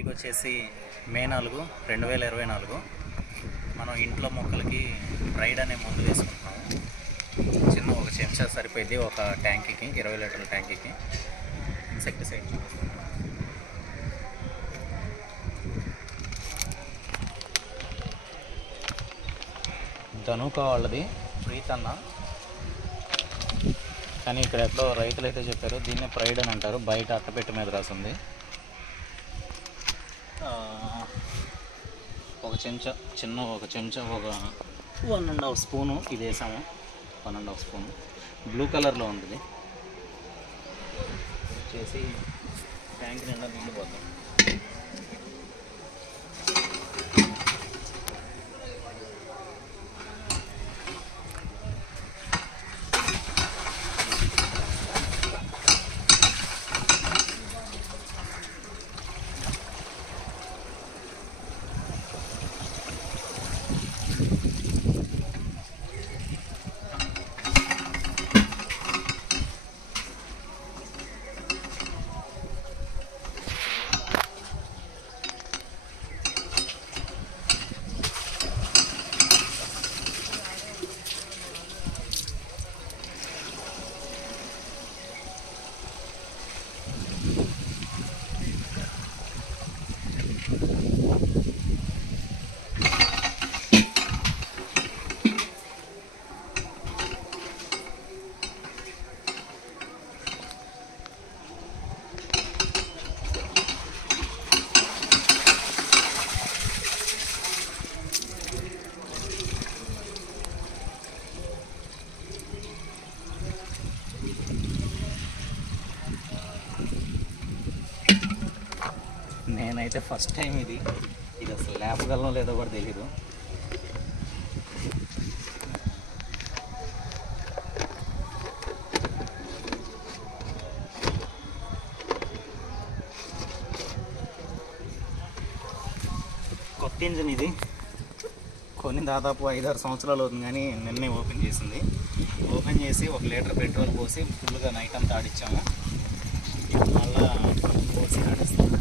ఇది వచ్చేసి మే 4, 2024 మనం ఇంట్లో మొక్కలకి ప్రైడ్ అనే మందు వేసుకుంటున్నాము. చిన్న ఒక చెంచా సరిపోయింది ఒక ట్యాంకీకి, 20 లీటర్ల ట్యాంకీకి. ఇన్సెక్టిసైడ్ ధనుక వాళ్ళది ప్రీత్ అన్న, కానీ ఇక్కడ ఎక్కడో రైతులు అయితే చెప్పారు దీన్నే ప్రైడ్ అని అంటారు. బయట అట్టపెట్టు మీద రాసింది. ఒక చెంచా, ఒక 1.5 స్పూను ఇది వేసాము. 1.5 స్పూను బ్లూ కలర్లో ఉంది. వచ్చేసి ట్యాంక్ నిండా నీళ్ళు పోతాం. నేనైతే ఫస్ట్ టైం ఇది అసలు లేపగలను లేదో కూడా తెలీదు. కొత్త ఇంజిన్ ఇది, కొన్ని దాదాపు 5-6 సంవత్సరాలు అవుతుంది, కానీ నిన్నే ఓపెన్ చేసింది. ఓపెన్ చేసి 1 లీటర్ పెట్రోల్ పోసి ఫుల్గా నైట్ అంతా ఆడిచ్చాము. మళ్ళీ పోసి ఆడిస్తాము.